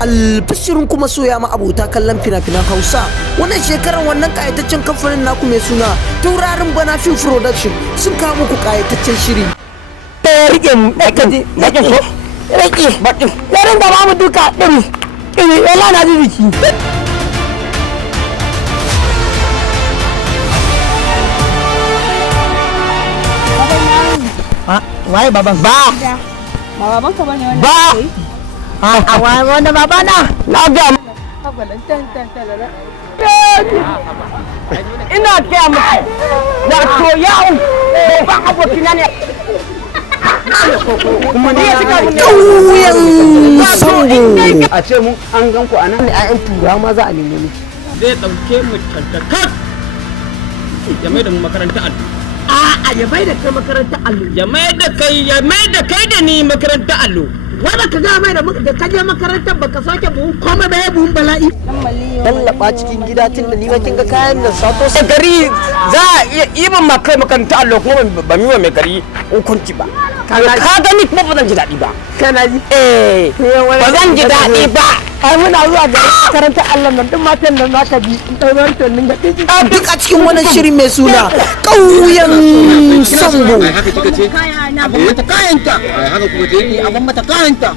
Albishirin kuma soya ma abota kallon fina-finan Hausa. Wannan shekarar wannan kayataccen kamfanin naku mai suna Taurarin Bana Film Production sun kawo muku kayataccen shiri. Rike mu kaje bakin so rike bakin yarin da ba mu duka din wala na jiki waye baban ba baban ka bane wannan ba a waye wannan baba na ga ina kya miki da to yawo ba abokina ne ƙauyen Sambo. A ce mu an gan ku a nan ne a yan tura ma za a nemo miki. Zai ɗauke mu tantakat ya mai da mu makaranta allo. A'a ya bai da kai makaranta allo. Ya mai da kai da ni makaranta allo. Wanda ka ga mai da ka je makarantar baka soke buhun komai ba ya buhun bala'i. Lallaba cikin gida tun da ni ma kin ga kayan nan sato A gari za a iya ibin ma kai makaranta allo kuma ba mi wa mai gari hukunci ba. Ka gani kuma ba zan ji daɗi ba. Kana ji? Ba zan ji daɗi ba. Ai muna zuwa ga makarantar Allah nan duk matan nan za ka bi ɗaurar tonin ga ɗin. Duk a cikin wannan shiri mai suna ƙauyen Sambo. haka kika ce abin mata kayanta haka kuma ce ni abin mata kayanta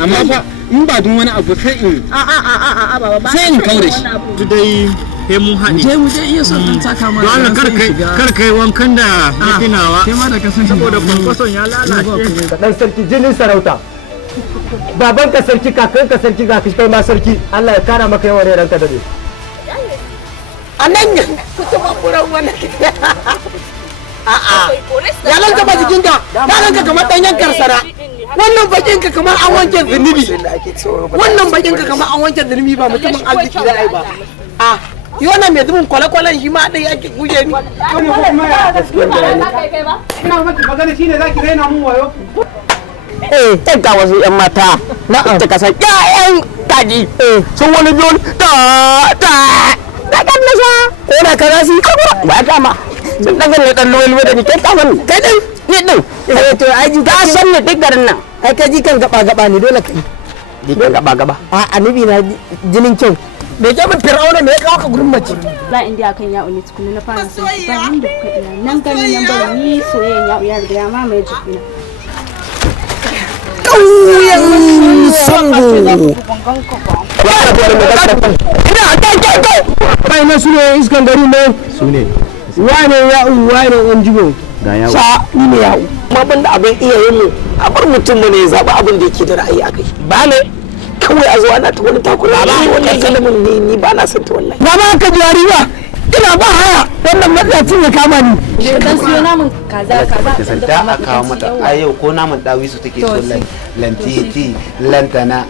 amma fa in ba dun wani abu sai in baba sai in kaure shi Tu dai he mun haɗe. mu je iya son ɗan taka mana. Don Allah kar kai wankan da ya tunawa. Kai ma da kasan saboda kwankwason ya lalace. ka dan sarki jinin sarauta baban ka sarki kakan ka sarki ga kai ma sarki Allah ya kara maka yawan ranka da dai A nan ne kutuba kuran wannan. A'a. Ya lanta ba jikinka, ka ranka kamar ɗanyen karsara. Wannan bakinka kamar an wanke zunubi. Wannan bakinka kamar an wanke zunubi ba mutumin arziki da ai ba. A yana mai zubin kwale-kwalen shi ma ɗaya ake guje ni. ina maki magana shine zaki raina mun wayo Ga wasu 'yan mata na ta kasar 'ya'yan kaji sun wani biyon da kan nasa ko na kaza su ba ya kama sun ɗan gani ɗan lowel da ni kai kama ni kai ɗin ni ɗin to aji ka san ni duk garin nan ai ka ji kan gaba ne dole kai ji kan gaba a annabi na jinin kyau me ke mun fir'auna me ya kawo ka gurin mace za in dai akan ya'u ne tukuna na fara son shi ba inda kuka iya nan gani nan bari ni soyayyen ya'u ya riga ya mamaye jikina Ƙauyen Sambo. ina bai na sune iskan gari ne sune wane ya'u wane yan jigo ga yawo sa ni ne ya'u kuma banda abin iyayen mu a bar mutum mu ne zaɓi abin da yake da ra'ayi akai ba ne kawai a zuwa na ta wani takura ba wannan zalimin ne ni ba na son ta wallahi ba ma ka jari ba ina ba haya wannan matsacin ya kama ni dan siyo namun kaza ta santa a kawo mata a yau ko naman dawisu take so lantiti lantana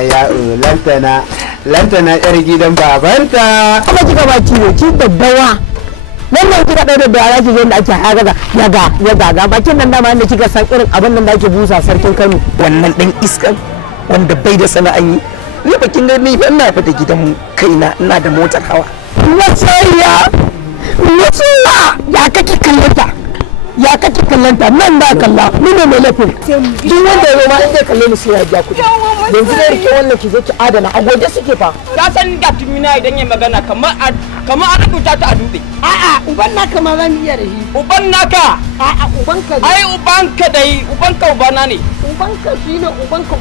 ya'u lantana yar gidan babanta kuma kika ba ciwo ki daddawa wannan kika ɗaya da yara ki da ake yaga bakin nan dama inda kika san irin abin nan da ake busa sarkin Kano wannan dan iskan wanda bai da sana'an yi ni bakin gani ba ina fita gidan kaina ina da motar hawa matsaya ya kake kallanta nan da kalla ni ne mai laifin duk wanda ya ma inda kalle ni sai ya ja kuɗi yanzu da rike wannan ki je ki adana a goje suke fa Ka san da tumina idan ya magana kamar an rubuta ta a dutse. a'a uban naka ma zan iya da shi Uban naka a'a ubanka ne ai ubanka dai ubanka ubana ne. ubanka shine ubanka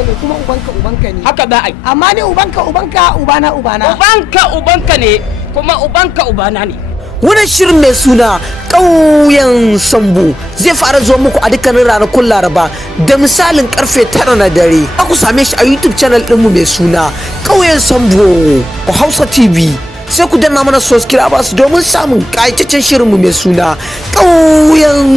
ne kuma ubanka ne Haka da ai. amma ni ubanka ubana Ubanka ne kuma ubanka ubana ne. Wannan shirin mai suna ƙauyen Sambo zai fara zuwa muku a dukkanin ranakun Laraba da misalin karfe 9 na dare. Aku same shi a YouTube channel ɗinmu mai suna ƙauyen Sambo ko Hausa TV. Sai ku danna mana subscribers domin samun ƙayataccen shirinmu mai suna ƙauyen